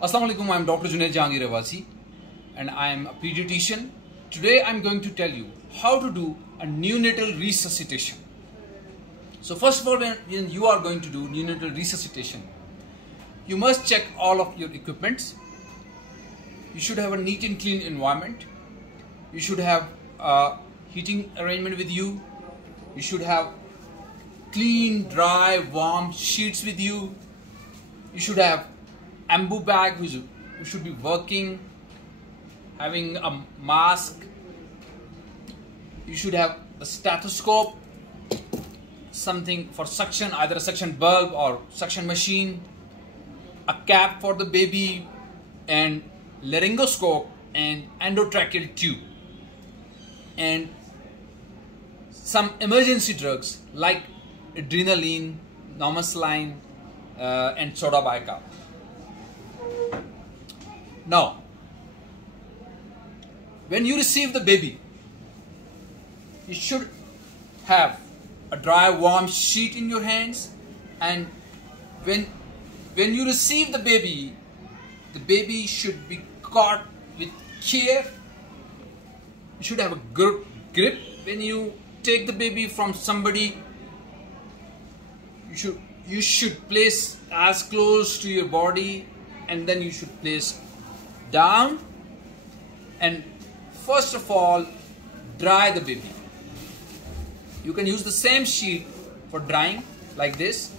Assalamu alaikum, I am Dr. Junaid Jahangir and I am a pediatrician. Today I am going to tell you how to do a neonatal resuscitation. So first of all, when you are going to do neonatal resuscitation, you must check all of your equipments. You should have a neat and clean environment. You should have a heating arrangement with you. You should have clean, dry, warm sheets with you. You should have ambu bag who should be working, having a mask. You should have a stethoscope, something for suction, either a suction bulb or suction machine, a cap for the baby, and laryngoscope and endotracheal tube, and some emergency drugs like adrenaline, normosaline, and soda bicarb. Now, when you receive the baby, you should have a dry, warm sheet in your hands, and when you receive the baby should be caught with care. You should have a good grip when you take the baby from somebody. You should place as close to your body, and then you should place down, and first of all dry the baby. You can use the same sheet for drying like this.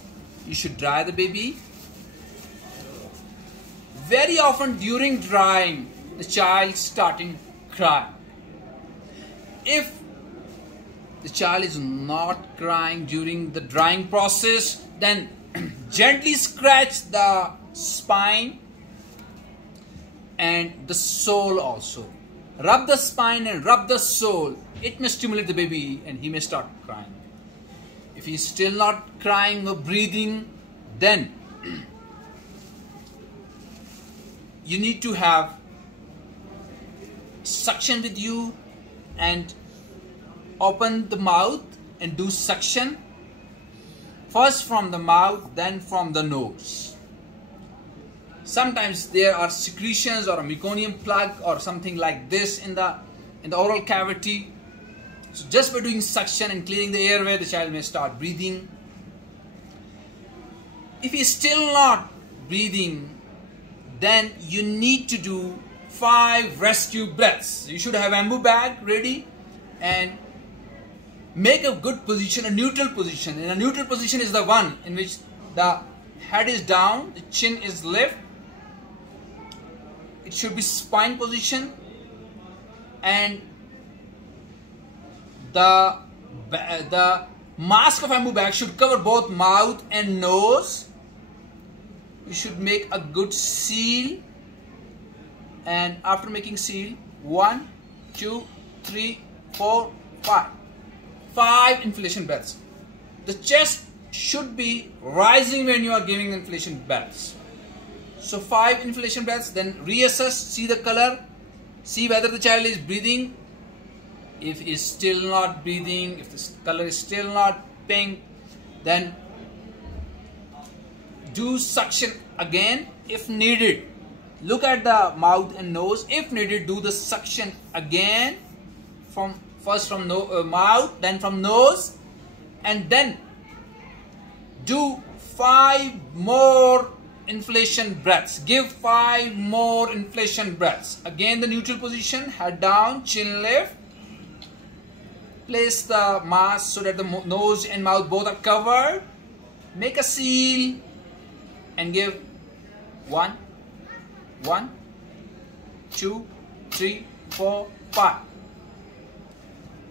You should dry the baby. Very often during drying, the child starting crying. If the child is not crying during the drying process, then gently scratch the spine and the sole also. Rub the spine and rub the sole. It may stimulate the baby and he may start crying. If he is still not crying or breathing, then you need to have suction with you and open the mouth and do suction. First from the mouth, then from the nose. Sometimes there are secretions or a meconium plug or something like this in the oral cavity. So just by doing suction and clearing the airway, the child may start breathing. If he is still not breathing, then you need to do 5 rescue breaths. You should have ambu bag ready and make a good position, a neutral position. And a neutral position is the one in which the head is down, the chin is left. It should be spine position, and the mask of ambu bag should cover both mouth and nose. You should make a good seal, and after making seal, 1, 2, 3, 4, 5. 5 inflation breaths. The chest should be rising when you are giving inflation breaths. So 5 inflation breaths, then reassess, see the color, see whether the child is breathing. If he is still not breathing, if the color is still not pink, then do suction again if needed. Look at the mouth and nose. If needed, do the suction again, first from mouth, then from nose, and then do 5 more inflation breaths. Give 5 more inflation breaths. Again the neutral position, head down, chin left. Place the mask so that the nose and mouth both are covered. Make a seal and give 1, 2, 3, 4, 5.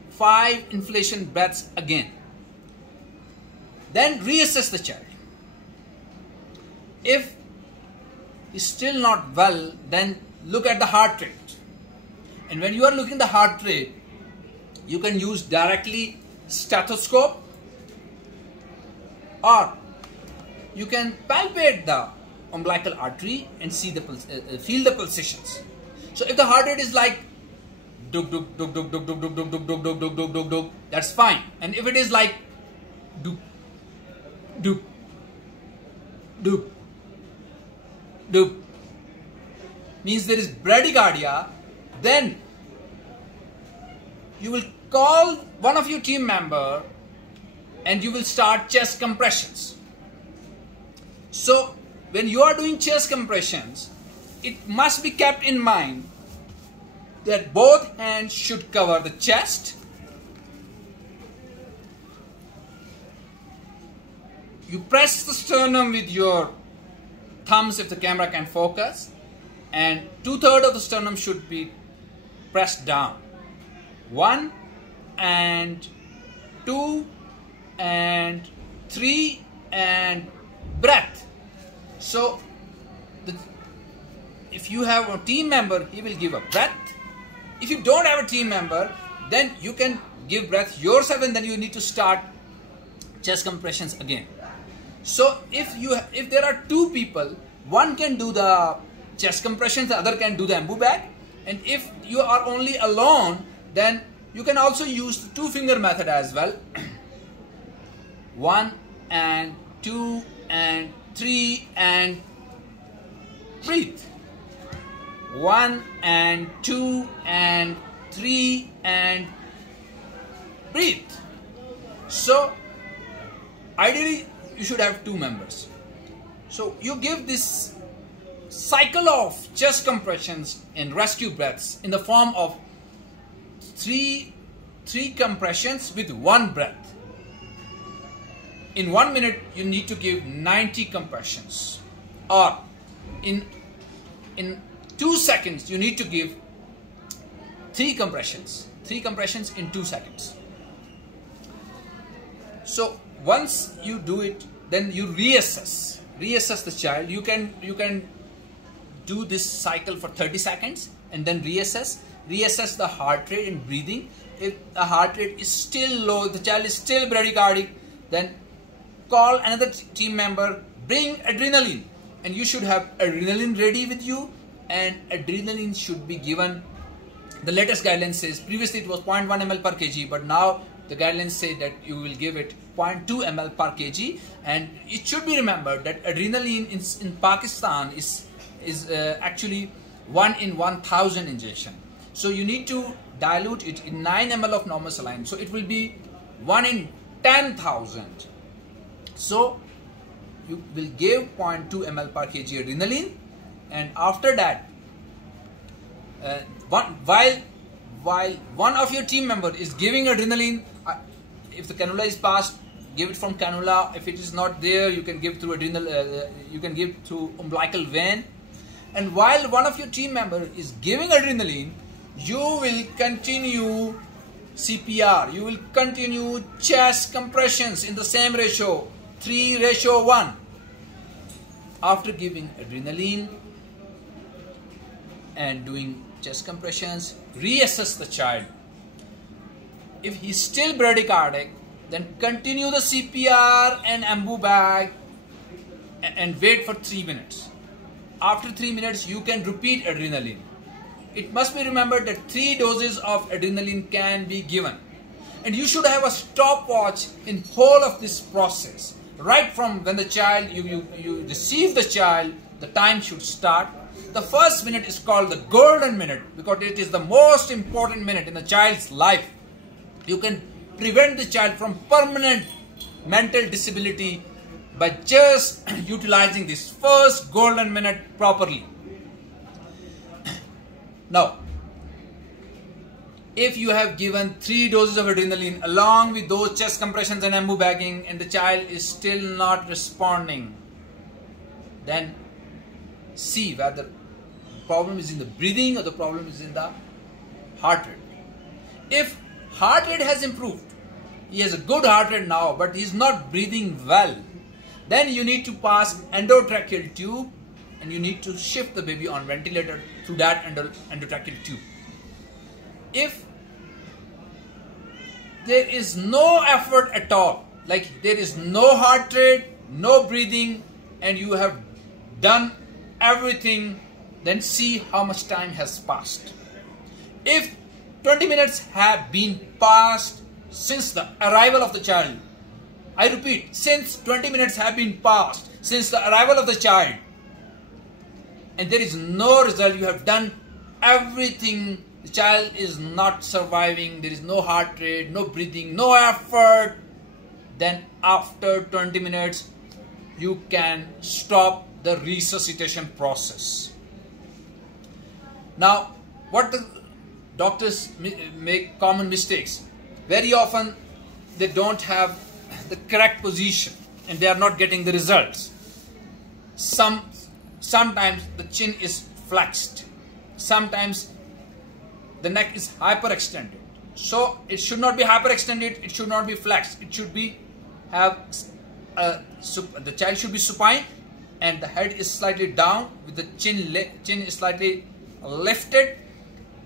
5 inflation breaths again. Then reassess the child. If he's still not well, then look at the heart rate. And when you are looking at the heart rate, you can use directly stethoscope, or you can palpate the umbilical artery and see the feel the pulsations. So if the heart rate is like dug dug dug dug dug dug dug dug dug dug dug dug dug dug dug, that's fine. And if it is like dug dug dug dug means there is bradycardia, then you will call one of your team member and you will start chest compressions. So when you are doing chest compressions, it must be kept in mind that both hands should cover the chest. You press the sternum with your thumbs if the camera can focus, and 2/3 of the sternum should be pressed down. 1 and 2 and 3 and breath. So if you have a team member, he will give a breath. If you don't have a team member, then you can give breath yourself, and then you need to start chest compressions again. So if there are two people, one can do the chest compressions, the other can do the embu bag. And if you are only alone, then you can also use the 2-finger method as well. 1 and 2 and 3 and breathe. 1 and 2 and 3 and breathe. So ideally you should have 2 members. So you give this cycle of chest compressions in rescue breaths in the form of 3 compressions with 1 breath. In 1 minute you need to give 90 compressions, or in 2 seconds you need to give 3 compressions. 3 compressions in 2 seconds. So once you do it, then you reassess the child. You can do this cycle for 30 seconds and then reassess the heart rate and breathing. If the heart rate is still low, the child is still bradycardic, then call another team member, bring adrenaline, and you should have adrenaline ready with you, and adrenaline should be given. The latest guidelines says, previously it was 0.1 ml per kg, but now the guidelines say that you will give it 0.2 ml per kg. And it should be remembered that adrenaline in Pakistan is actually 1 in 1,000 injection. So you need to dilute it in 9 ml of normal saline. So it will be 1 in 10,000. So you will give 0.2 ml per kg adrenaline, and after that, while one of your team member is giving adrenaline, if the cannula is passed, give it from cannula. If it is not there, you can give through you can give through umbilical vein. And while one of your team member is giving adrenaline, you will continue CPR. You will continue chest compressions in the same ratio, 3:1. After giving adrenaline and doing chest compressions, reassess the child. If he is still bradycardic, then continue the CPR and embu bag and wait for 3 minutes. After 3 minutes, you can repeat adrenaline. It must be remembered that 3 doses of adrenaline can be given. And you should have a stopwatch in whole of this process. Right from when the child, you receive the child, the time should start. The first minute is called the golden minute because it is the most important minute in the child's life. You can prevent the child from permanent mental disability by just utilizing this first golden minute properly. Now, if you have given 3 doses of adrenaline along with those chest compressions and embu bagging and the child is still not responding, then see whether the problem is in the breathing or the problem is in the heart rate. If heart rate has improved, he has a good heart rate now, but he is not breathing well, then you need to pass endotracheal tube and you need to shift the baby on ventilator through that endotracheal tube. If there is no effort at all, like there is no heart rate, no breathing, and you have done everything, then see how much time has passed. If 20 minutes have been passed since the arrival of the child, I repeat, since 20 minutes have been passed since the arrival of the child, and there is no result, you have done everything, the child is not surviving, there is no heart rate, no breathing, no effort, then after 20 minutes you can stop the resuscitation process. Now, what the doctors make common mistakes. Very often they don't have the correct position and they are not getting the results. Sometimes the chin is flexed. Sometimes the neck is hyperextended. So it should not be hyperextended, it should not be flexed. It should be the child should be supine and the head is slightly down with the chin is slightly lifted,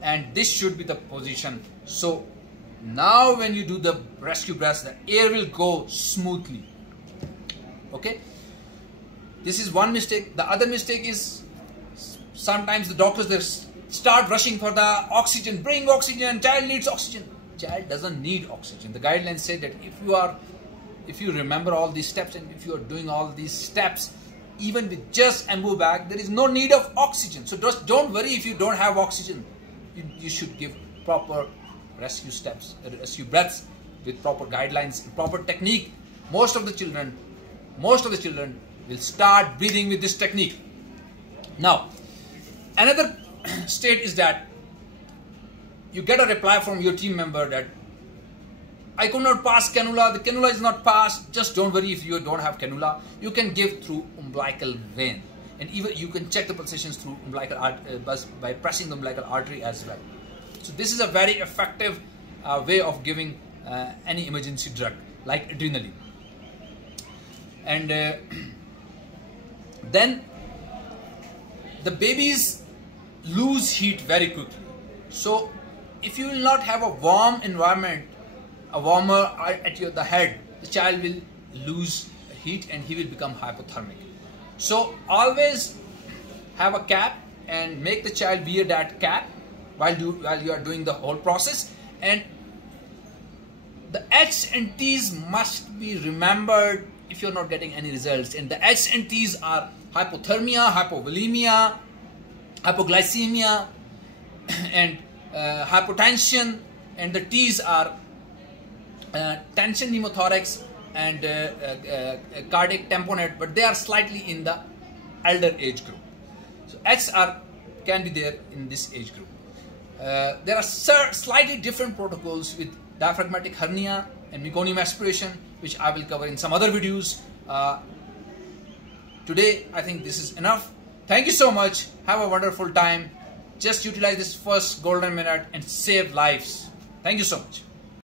and this should be the position. So now when you do the rescue breaths, the air will go smoothly. Okay, this is one mistake. The other mistake is sometimes the doctors, they start rushing for the oxygen. Bring oxygen, child needs oxygen. Child doesn't need oxygen. The guidelines say that if you remember all these steps and if you are doing all these steps, even with just embo bag, there is no need of oxygen. So just don't worry if you don't have oxygen. You should give proper rescue steps, rescue breaths with proper guidelines, proper technique. Most of the children will start breathing with this technique. Now, another state is that you get a reply from your team member that I could not pass cannula, the cannula is not passed. Just don't worry if you don't have cannula. You can give through umbilical vein, and even you can check the pulsations through umbilical by pressing the umbilical artery as well. So this is a very effective way of giving any emergency drug like adrenaline. And then the babies lose heat very quickly. So if you will not have a warm environment, a warmer at the head, the child will lose heat and he will become hypothermic. So always have a cap and make the child wear that cap while you are doing the whole process. And the H's and T's must be remembered if you're not getting any results. And the H's and T's are hypothermia, hypovolemia, hypoglycemia, and hypotension. And the T's are tension pneumothorax and cardiac tamponade, but they are slightly in the elder age group. So H's can be there in this age group. There are slightly different protocols with diaphragmatic hernia and meconium aspiration, which I will cover in some other videos. Today I think this is enough. Thank you so much. Have a wonderful time. Just utilize this first golden minute and save lives. Thank you so much.